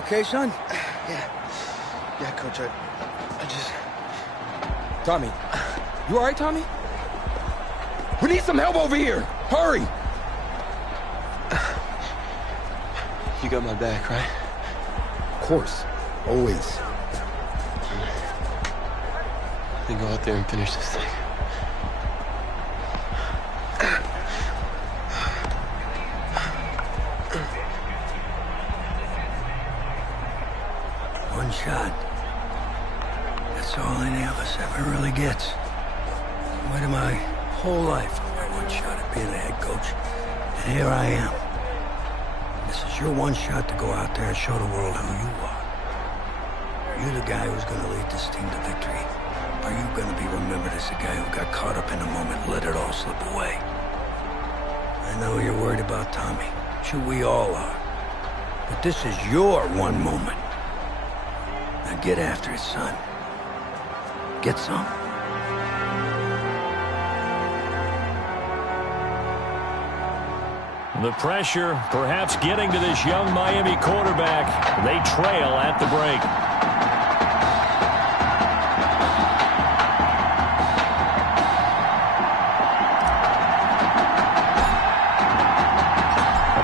okay, son? Yeah, Coach, I just... Tommy. You all right, Tommy? We need some help over here! Hurry! You got my back, right? Of course. Always. Then go out there and finish this thing. One shot. That's all any of us ever really gets. I waited my whole life for my one shot at being the head coach. And here I am. This is your one shot to go out there and show the world who you are. Are you the guy who's going to lead this team to victory? Or are you going to be remembered as the guy who got caught up in the moment and let it all slip away? I know you're worried about Tommy. Sure, we all are. But this is your one moment. Now get after it, son. Get some. The pressure perhaps getting to this young Miami quarterback. They trail at the break.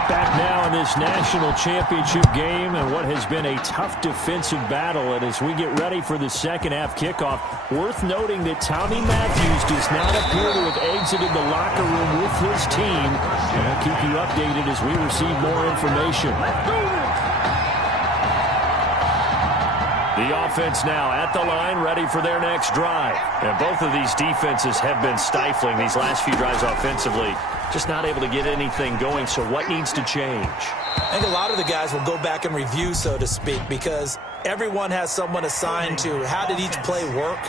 Back now in this national championship game and what has been a tough defensive battle. And as we get ready for the second half kickoff, worth noting that Tommy Matthews does not appear to have exited the locker room with his team. And we'll keep you updated as we receive more information. The offense now at the line, ready for their next drive. And both of these defenses have been stifling these last few drives offensively. Just not able to get anything going, so what needs to change? I think a lot of the guys will go back and review, so to speak, because everyone has someone assigned to how did each play work.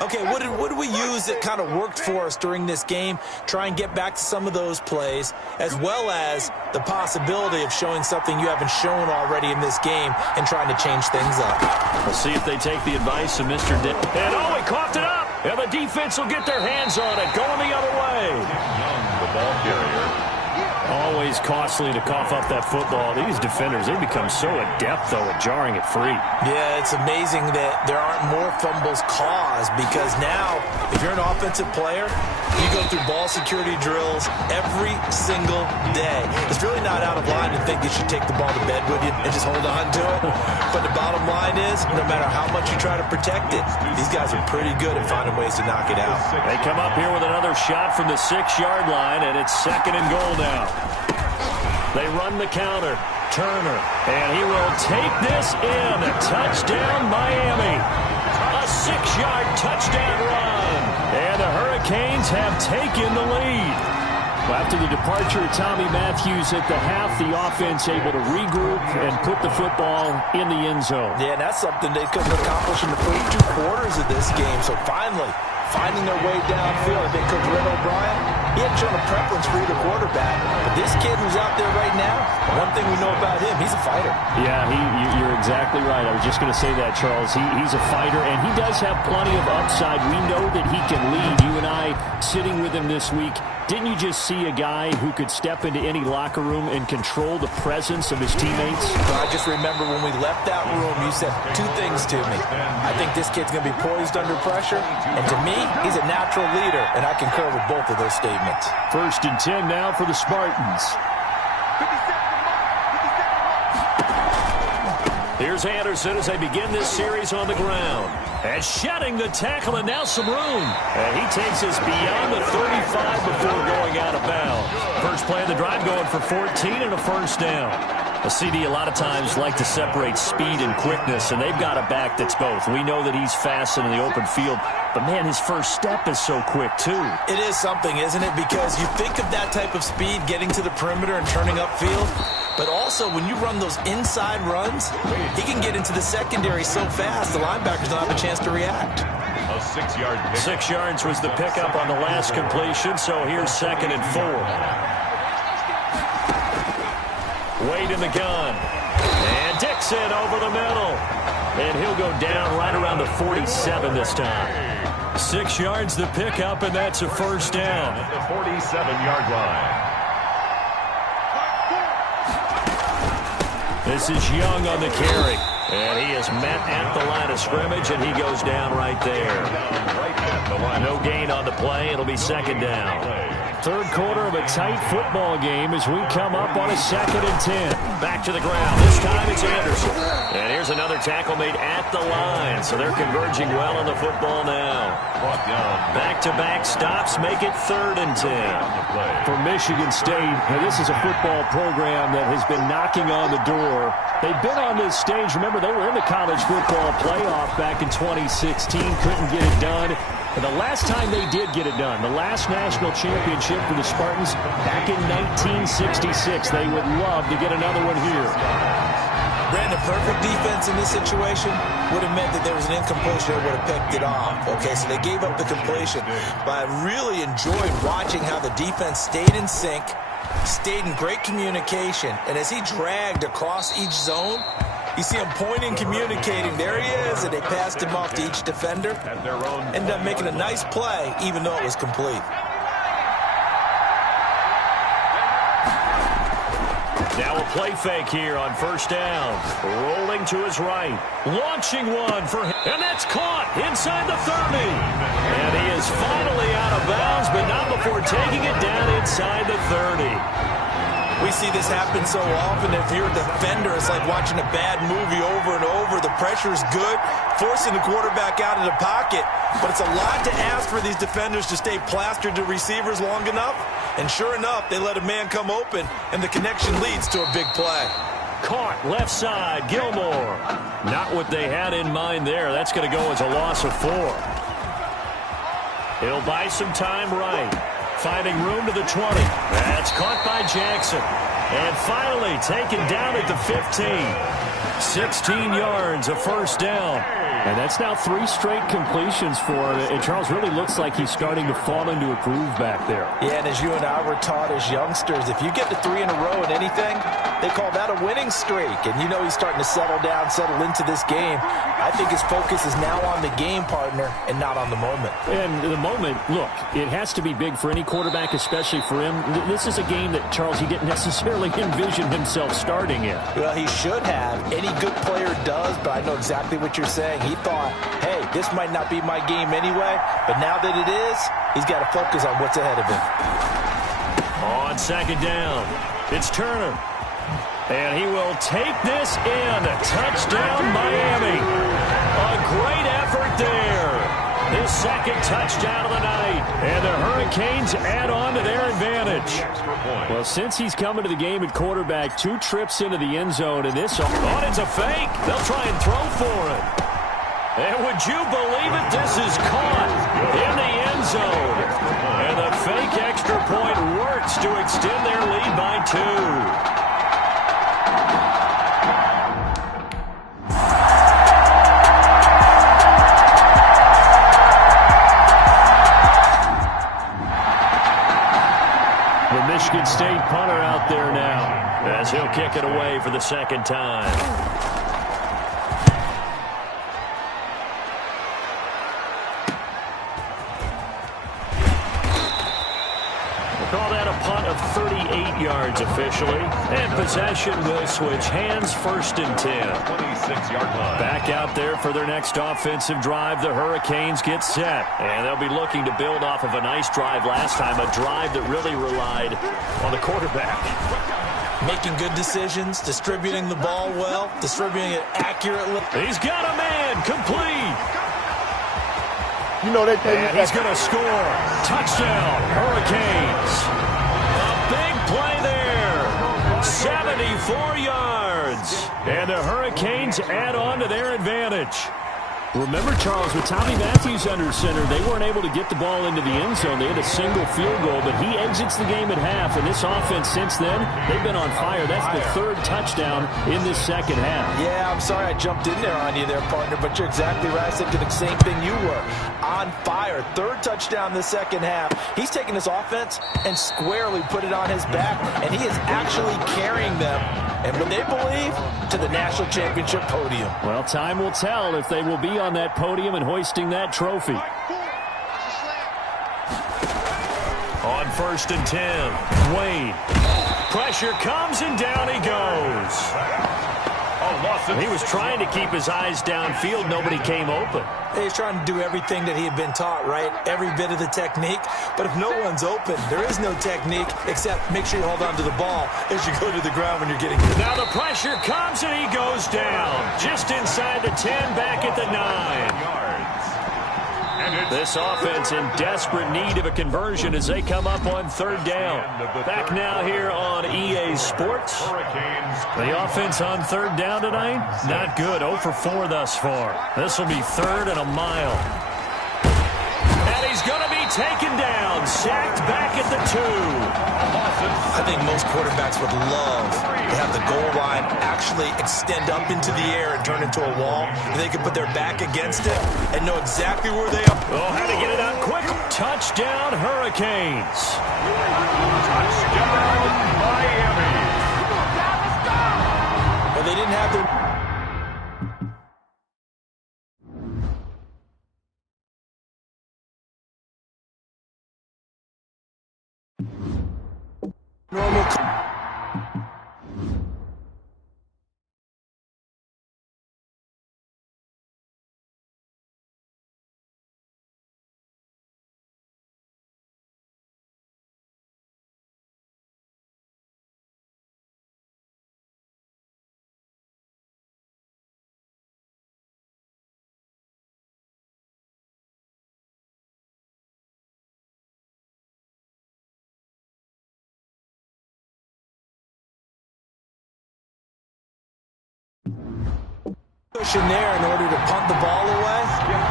Okay, what did we use that kind of worked for us during this game? Try and get back to some of those plays, as well as the possibility of showing something you haven't shown already in this game and trying to change things up. We'll see if they take the advice of Mr. Dick. And oh, he coughed it up! And the defense will get their hands on it, going the other way. The ball carrier. Always costly to cough up that football. These defenders, they become so adept, though, at jarring it free. Yeah, it's amazing that there aren't more fumbles caused because now, if you're an offensive player, you go through ball security drills every single day. It's really not out of line to think you should take the ball to bed with you and just hold on to it. But the bottom line is, no matter how much you try to protect it, these guys are pretty good at finding ways to knock it out. They come up here with another shot from the 6-yard line, and it's 2nd and goal now. They run the counter. Turner, and he will take this in. A touchdown, Miami. A 6-yard touchdown run. And the Hurricanes have taken the lead. After the departure of Tommy Matthews at the half, the offense able to regroup and put the football in the end zone. Yeah, that's something they couldn't accomplish in the first 2 quarters of this game. So finally, finding their way downfield. I think Coach Red O'Brien, he hadn't shown a preference for either quarterback. But this kid who's out there right now, one thing we know about him, he's a fighter. Yeah, you're exactly right. I was just going to say that, Charles. He's a fighter, and he does have plenty of upside. We know that he can lead. You and I sitting with him this week, didn't you just see a guy who could step into any locker room and control the presence of his teammates? Well, I just remember when we left that room, you said 2 things to me. I think this kid's going to be poised under pressure, and to me, he's a natural leader, and I concur with both of those statements. 1st and 10 now for the Spartans. Here's Anderson as they begin this series on the ground. And shedding the tackle, and now some room. And he takes us beyond the 35 before going out of bounds. First play of the drive going for 14 and a 1st down. A CD a lot of times like to separate speed and quickness, and they've got a back that's both. We know that he's fast in the open field, but man, his first step is so quick too. It is something, isn't it? Because you think of that type of speed getting to the perimeter and turning upfield, but also when you run those inside runs, he can get into the secondary so fast the linebackers don't have a chance to react. A 6-yard pick. 6 yards was the pickup on the last completion, so here's 2nd and 4. Wade in the gun. And Dixon over the middle. And he'll go down right around the 47 this time. 6 yards the pickup, and that's a 1st down. At the 47-yard line. This is Young on the carry. And he is met at the line of scrimmage, and he goes down right there. No gain on the play. It'll be second down. Third quarter of a tight football game as we come up on a 2nd and 10. Back to the ground. This time it's Anderson. And here's another tackle made at the line. So they're converging well on the football now. Back-to-back stops make it 3rd and 10. For Michigan State, this is a football program that has been knocking on the door. They've been on this stage. Remember, they were in the college football playoff back in 2016. Couldn't get it done. And the last time they did get it done, the last national championship for the Spartans back in 1966. They would love to get another one here. Brandon, perfect defense in this situation would have meant that there was an incompletion that would have picked it off. Okay, so they gave up the completion. But I really enjoyed watching how the defense stayed in sync, stayed in great communication, and as he dragged across each zone, you see him pointing, communicating. There he is, and they passed him off to each defender. Ended up making a nice play, even though it was complete. Now a play fake here on 1st down. Rolling to his right. Launching one for him. And that's caught inside the 30. And he is finally out of bounds, but not before taking it down inside the 30. We see this happen so often. If you're a defender, it's like watching a bad movie over and over. The pressure's good, forcing the quarterback out of the pocket. But it's a lot to ask for these defenders to stay plastered to receivers long enough. And sure enough, they let a man come open, and the connection leads to a big play. Caught left side, Gilmore. Not what they had in mind there. That's going to go as a loss of 4. He'll buy some time right. Finding room to the 20. That's caught by Jackson. And finally taken down at the 15. 16 yards, a 1st down. And that's now 3 straight completions for him. And Charles really looks like he's starting to fall into a groove back there. Yeah, and as you and I were taught as youngsters, if you get to 3 in a row in anything, they call that a winning streak. And you know he's starting to settle down, settle into this game. I think his focus is now on the game, partner, and not on the moment. And the moment, look, it has to be big for any quarterback, especially for him. This is a game that, Charles, he didn't necessarily envision himself starting in. Well, he should have. Any good player does, but I know exactly what you're saying. He thought, hey, this might not be my game anyway, but now that it is, he's got to focus on what's ahead of him. On 2nd down, it's Turner. And he will take this in. Touchdown, Miami. A great effort there. His 2nd touchdown of the night. And the Hurricanes add on to their advantage. Well, since he's coming to the game at quarterback, 2 trips into the end zone, and this... Oh, it's a fake. They'll try and throw for it. And would you believe it? This is caught in the end zone. And the fake extra point works to extend their lead by 2. The Michigan State punter out there now, as he'll kick it away for the 2nd time. Call that a punt of 38 yards officially. And possession will switch hands, 1st and 10. 26-yard line. Back out there for their next offensive drive. The Hurricanes get set. And they'll be looking to build off of a nice drive last time. A drive that really relied on the quarterback. Making good decisions, distributing the ball well, distributing it accurately. He's got a man, complete. You know they pay. And he's going to score. Touchdown, Hurricanes. A big play there. 74 yards. And the Hurricanes add on to their advantage. Remember, Charles, with Tommy Matthews under center, they weren't able to get the ball into the end zone. They had a single field goal, but he exits the game at half. And this offense since then, they've been on fire. That's the 3rd touchdown in this 2nd half. Yeah, I'm sorry I jumped in there on you there, partner, but you're exactly right. I was thinking the same thing you were. On fire. 3rd touchdown in the 2nd half. He's taking this offense and squarely put it on his back, and he is actually carrying them, and what they believe, to the national championship podium. Well, time will tell if they will be on that podium and hoisting that trophy. On 1st and 10, Wayne. Pressure comes and down he goes. He was trying to keep his eyes downfield. Nobody came open. He's trying to do everything that he had been taught, right? Every bit of the technique. But if no one's open, there is no technique except make sure you hold on to the ball as you go to the ground when you're getting hit. Now the pressure comes and he goes down. Just inside the 10, back at the 9. This offense in desperate need of a conversion as they come up on 3rd down. Back now here on EA Sports. The offense on 3rd down tonight, not good. 0 for 4 thus far. This will be 3rd and a mile. And he's going to be taken down, sacked back at the 2. I think most quarterbacks would love to have the goal line actually extend up into the air and turn into a wall, and they can put their back against it and know exactly where they are. Oh, how to get it out quick. Touchdown, Hurricanes. Touchdown, Miami. But they didn't have their... normal... Pushing there in order to punt the ball away,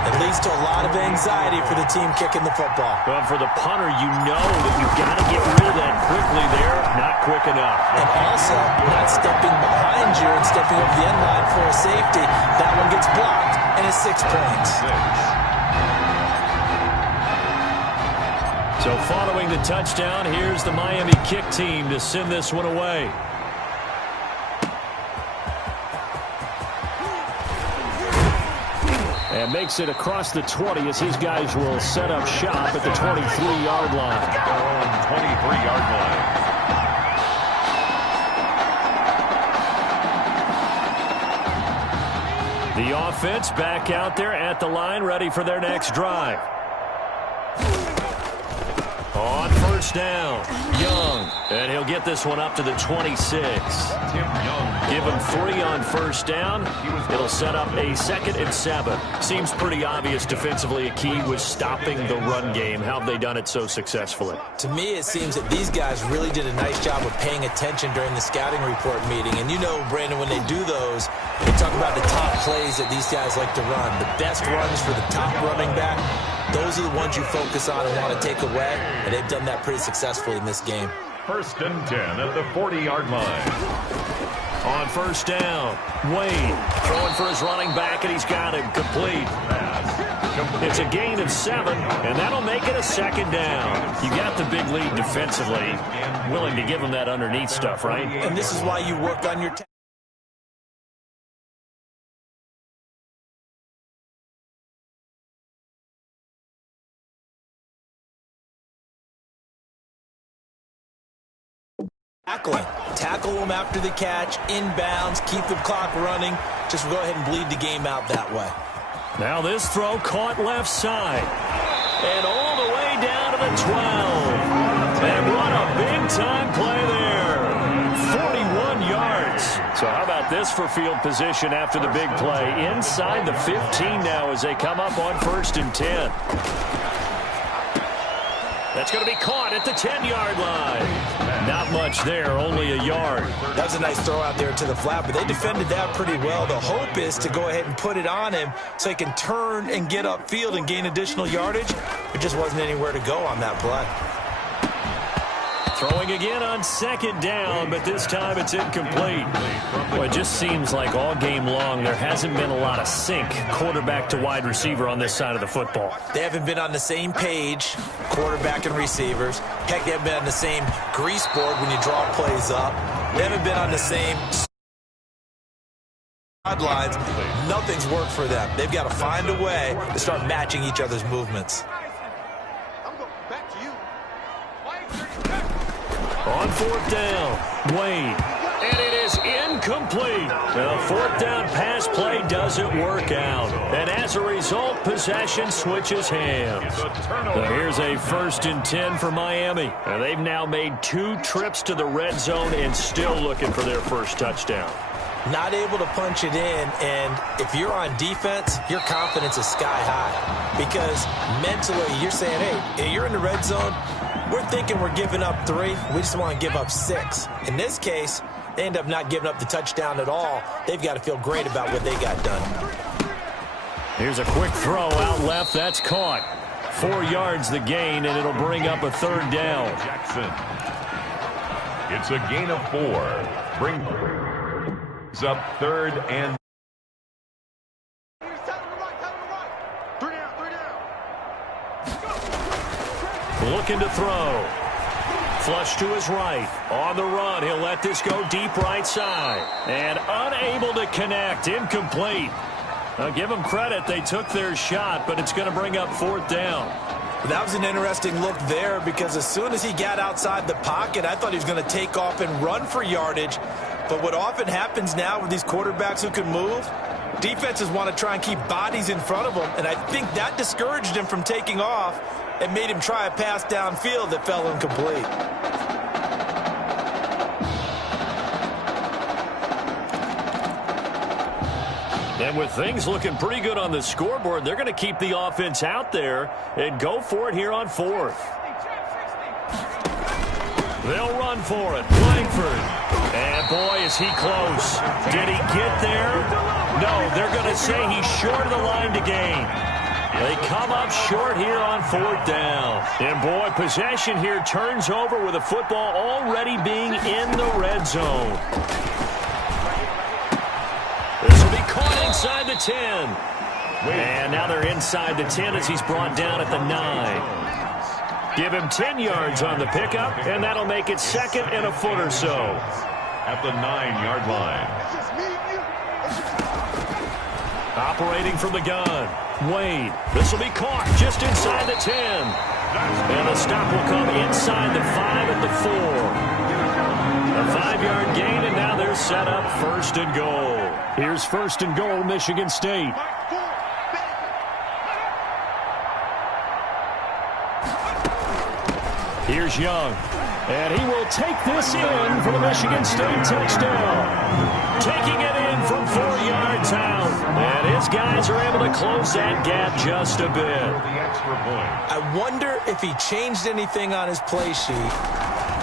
it leads to a lot of anxiety for the team kicking the football. Well, for the punter, you know that you've got to get rid of that quickly there. Not quick enough. And also, not stepping behind you and stepping over the end line for a safety. That one gets blocked, and it's 6 points. So following the touchdown, here's the Miami kick team to send this one away. And makes it across the 20 as his guys will set up shop at the 23-yard line. 23-yard line. The offense back out there at the line, ready for their next drive. On 1st down, Young. And he'll get this one up to the 26. Tim Young. Give him 3 on 1st down. It'll set up a 2nd and 7. Seems pretty obvious defensively a key was stopping the run game. How have they done it so successfully? To me, it seems that these guys really did a nice job of paying attention during the scouting report meeting. And you know, Brandon, when they do those, they talk about the top plays that these guys like to run. The best runs for the top running back. Those are the ones you focus on and want to take away, and they've done that pretty successfully in this game. 1st and 10 at the 40-yard line. On 1st down, Wade throwing for his running back, and he's got him complete. It's a gain of 7, and that'll make it a 2nd down. You got the big lead defensively, willing to give him that underneath stuff, right? And this is why you work on your tackling. Tackle them after the catch, inbounds, keep the clock running. Just go ahead and bleed the game out that way. Now this throw caught left side. And all the way down to the 12. And what a big-time play there. 41 yards. So how about this for field position after the big play? Inside the 15 now as they come up on 1st and 10. That's going to be caught at the 10-yard line. Not much there, only a yard. That was a nice throw out there to the flat, but they defended that pretty well. The hope is to go ahead and put it on him so he can turn and get upfield and gain additional yardage. There just wasn't anywhere to go on that play. Throwing again on 2nd down, but this time it's incomplete. Well, it just seems like all game long there hasn't been a lot of sync quarterback to wide receiver on this side of the football. They haven't been on the same page, quarterback and receivers. Heck, they haven't been on the same grease board when you draw plays up. They haven't been on the same sidelines. Nothing's worked for them. They've got to find a way to start matching each other's movements. On 4th down, Wade And it is incomplete. The fourth down pass play doesn't work out. And as a result, possession switches hands. So here's a 1st and 10 for Miami. And they've now made 2 trips to the red zone and still looking for their first touchdown. Not able to punch it in, and if you're on defense, your confidence is sky high. Because mentally, you're saying, hey, you're in the red zone, we're thinking we're giving up 3, we just want to give up 6. In this case, they end up not giving up the touchdown at all. They've got to feel great about what they got done. Here's a quick throw out left. That's caught. 4 yards the gain, and it'll bring up a 3rd down. Jackson. It's a gain of 4. Brings up 3rd and looking to throw. Flush to his right. On the run, he'll let this go deep right side. And unable to connect. Incomplete. Now give them credit. They took their shot, but it's going to bring up 4th down. That was an interesting look there because as soon as he got outside the pocket, I thought he was going to take off and run for yardage. But what often happens now with these quarterbacks who can move, defenses want to try and keep bodies in front of them, and I think that discouraged him from taking off and made him try a pass downfield that fell incomplete. And with things looking pretty good on the scoreboard, they're going to keep the offense out there and go for it here on 4th. They'll run for it. Langford. And boy, is he close. Did he get there? No, they're going to say he's short of the line to gain. They come up short here on 4th down. And boy, possession here turns over with the football already being in the red zone. This will be caught inside the 10. And now they're inside the 10 as he's brought down at the 9. Give him 10 yards on the pickup, and that'll make it 2nd and a foot or so. At the 9-yard line. Operating from the gun. Wade. This will be caught just inside the 10. And the stop will come inside the 5 at the 4. A 5-yard gain, and now they're set up 1st and goal. Here's 1st and goal, Michigan State. Here's Young. And he will take this in for the Michigan State touchdown. Taking it in from 4 yards out. And his guys are able to close that gap just a bit. I wonder if he changed anything on his play sheet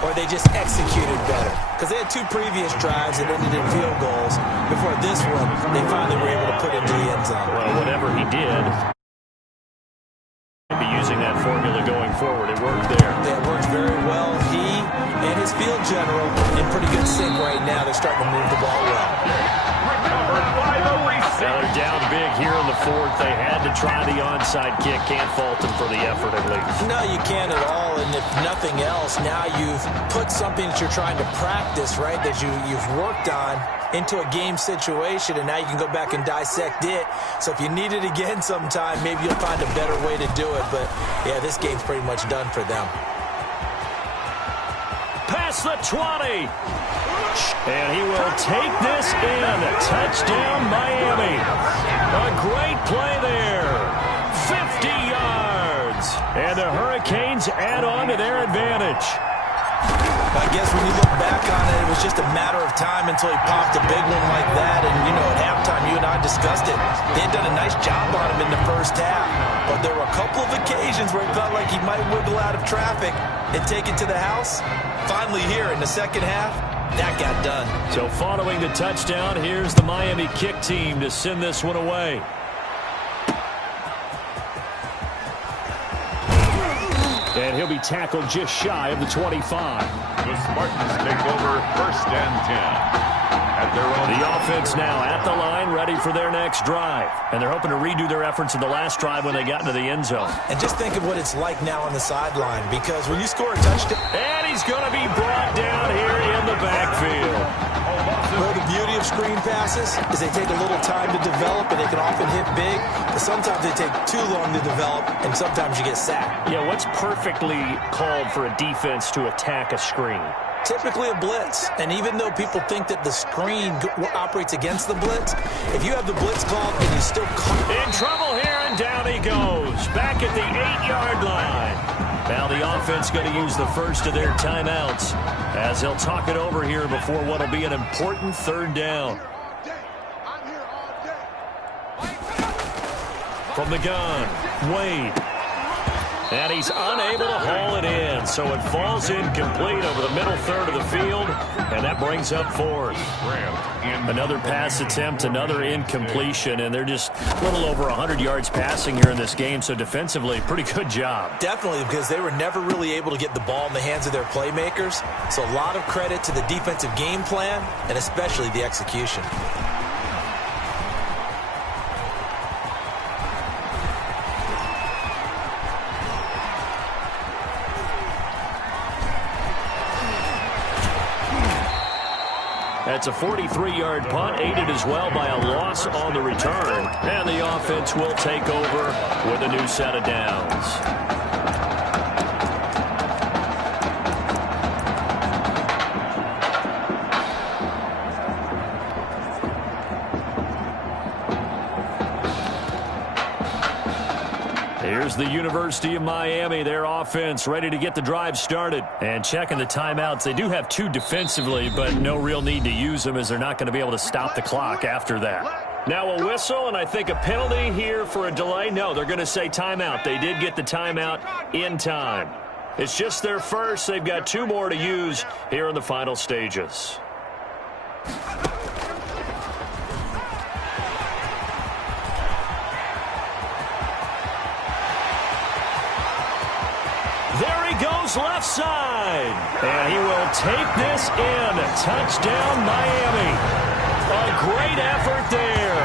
or they just executed better. Because they had 2 previous drives that ended in field goals. Before this one, they finally were able to put into the end zone. Well, whatever he did, he'll be using that formula going forward. It worked there. It worked very well. He and his field general in pretty good sync right now. They're starting to move the ball well. Now they're down big here in the 4th. They had to try the onside kick. Can't fault them for the effort at least. No, you can't at all. And if nothing else, now you've put something that you're trying to practice, right, that you've worked on into a game situation, and now you can go back and dissect it. So if you need it again sometime, maybe you'll find a better way to do it. But, yeah, this game's pretty much done for them. Past the 20. And he will take this in. Touchdown, Miami. A great play there. 50 yards. And the Hurricanes add on to their advantage. I guess when you look back on it, it was just a matter of time until he popped a big one like that. And, you know, at halftime, you and I discussed it. They had done a nice job on him in the first half. But there were a couple of occasions where it felt like he might wiggle out of traffic and take it to the house. Finally here in the second half, that got done. So following the touchdown, here's the Miami kick team to send this one away. And he'll be tackled just shy of the 25. The Spartans take over 1st and 10. At their own the offense now at the line, ready for their next drive. And they're hoping to redo their efforts in the last drive when they got into the end zone. And just think of what it's like now on the sideline, because when you score a touchdown... And he's going to be brought down here in the backfield. Well, the beauty of screen passes is they take a little time to develop, and they can often hit big, but sometimes they take too long to develop, and sometimes you get sacked. Yeah, what's perfectly called for a defense to attack a screen? typically a blitz. And even though people think that the screen operates against the blitz, if you have the blitz called and you still in trouble here, and down he goes. Back at the 8-yard line. Now the offense going to use the first of their timeouts as they'll talk it over here before what will be an important 3rd down. From the gun, Wade. And he's unable to haul it in, so it falls incomplete over the middle third of the field, and that brings up 4th. Another pass attempt, another incompletion, and they're just a little over 100 yards passing here in this game, so defensively, pretty good job. Definitely, because they were never really able to get the ball in the hands of their playmakers, so a lot of credit to the defensive game plan, and especially the execution. That's a 43-yard punt, aided as well by a loss on the return. And the offense will take over with a new set of downs. Here's the University of Miami, their offense ready to get the drive started. And checking the timeouts, they do have 2 defensively, but no real need to use them as they're not going to be able to stop the clock after that. Now a whistle, and I think a penalty here for a delay. No, they're going to say timeout. They did get the timeout in time. It's just their first. They've got 2 more to use here in the final stages. Left side, and he will take this in. Touchdown, Miami. A great effort there.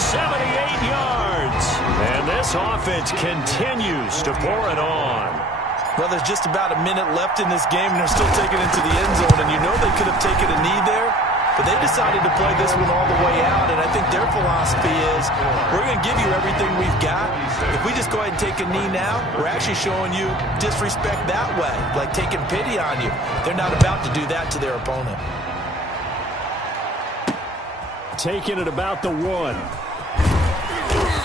78 yards. And this offense continues to pour it on. Well, there's just about a minute left in this game, and they're still taking it into the end zone. And you know they could have taken a knee there, but they decided to play this one all the way out. And I think their philosophy is, we're going to give you everything we've got. If we just go ahead and take a knee now, we're actually showing you disrespect that way, like taking pity on you. They're not about to do that to their opponent. Taking it about the 1.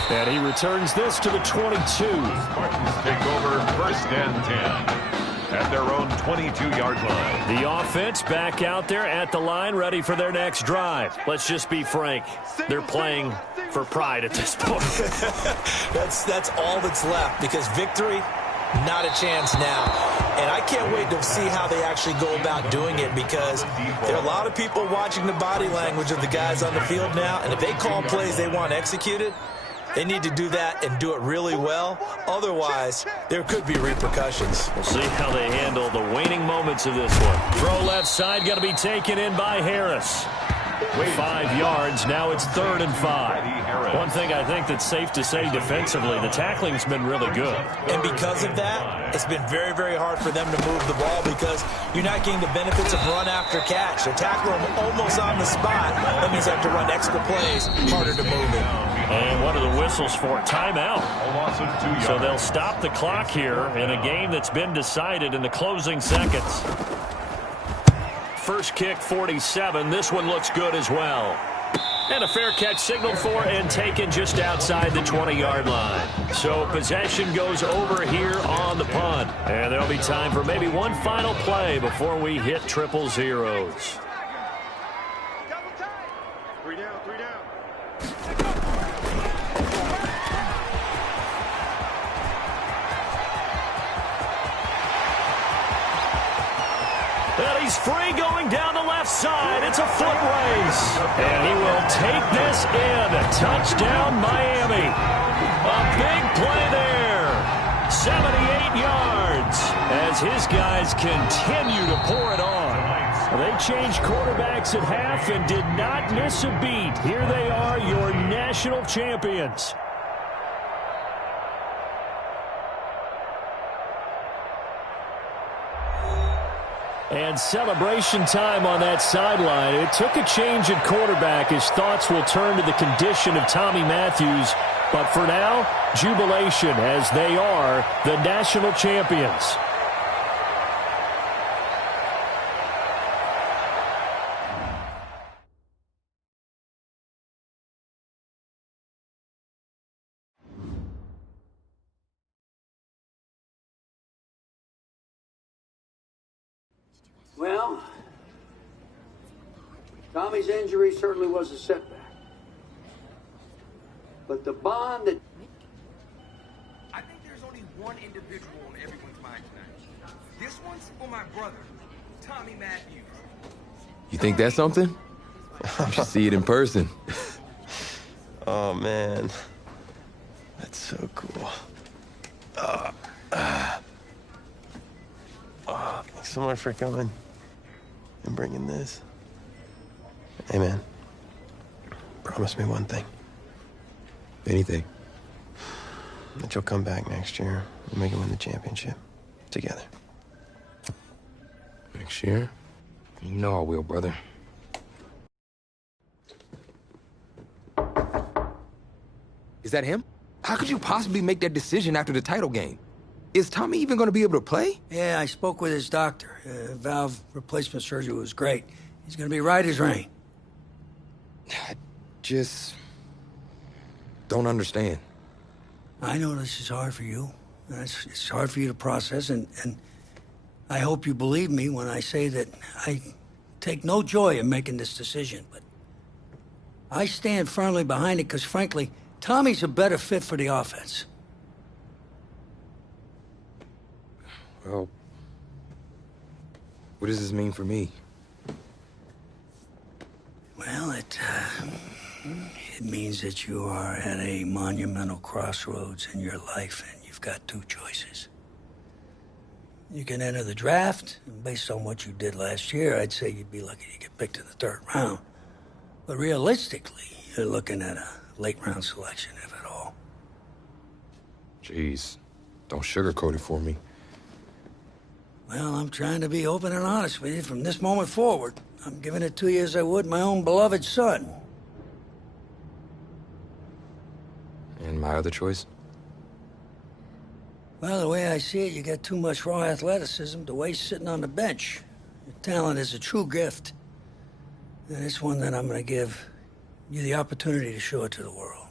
And he returns this to the 22. Spartans take over 1st and 10 at their own 22-yard line. The offense back out there at the line, ready for their next drive. Let's just be frank. They're playing for pride at this point. That's all that's left, because victory, not a chance now. And I can't wait to see how they actually go about doing it, because there are a lot of people watching the body language of the guys on the field now, and if they call plays they want executed, they need to do that and do it really well. Otherwise, there could be repercussions. We'll see how they handle the waning moments of this one. Throw left side, got to be taken in by Harris. 5 yards, now it's 3rd and 5. One thing I think that's safe to say defensively, the tackling's been really good. And because of that, it's been very, very hard for them to move the ball, because you're not getting the benefits of run after catch. They're tackling them almost on the spot. That means they have to run extra plays, harder to move it. And what are the whistles for? Timeout. So they'll stop the clock here in a game that's been decided in the closing seconds. First kick, 47. This one looks good as well. And a fair catch signaled for and taken just outside the 20-yard line. So possession goes over here on the punt. And there'll be time for maybe one final play before we hit triple zeros. Three down, 3 down. And he's free going down the left side. It's a foot race. And he will take this in. Touchdown, Miami. A big play there. 78 yards as his guys continue to pour it on. They changed quarterbacks at half and did not miss a beat. Here they are, your national champions. And celebration time on that sideline. It took a change at quarterback as thoughts will turn to the condition of Tommy Matthews. But for now, jubilation as they are the national champions. Tommy's injury certainly was a setback. But the bond that... I think there's only one individual on everyone's mind tonight. This one's for my brother, Tommy Matthews. You think that's something? You should see it in person. Oh, man. That's so cool. Thanks so much for coming and bringing this. Hey, man. Promise me one thing. Anything. That you'll come back next year and we can win the championship together. Next year? You know I will, brother. Is that him? How could you possibly make that decision after the title game? Is Tommy even going to be able to play? Yeah, I spoke with his doctor. Valve replacement surgery was great. He's going to be right as rain. I just don't understand. I know this is hard for you. It's hard for you to process, and I hope you believe me when I say that I take no joy in making this decision, but I stand firmly behind it because, frankly, Tommy's a better fit for the offense. Well, what does this mean for me? Well, it means that you are at a monumental crossroads in your life, and you've got two choices. You can enter the draft, and based on what you did last year, I'd say you'd be lucky to get picked in the third round. But realistically, you're looking at a late-round selection, if at all. Jeez, don't sugarcoat it for me. Well, I'm trying to be open and honest with you from this moment forward. I'm giving it to you as I would my own beloved son. And my other choice? Well, the way I see it, you got too much raw athleticism to waste sitting on the bench. Your talent is a true gift. And it's one that I'm going to give you the opportunity to show it to the world.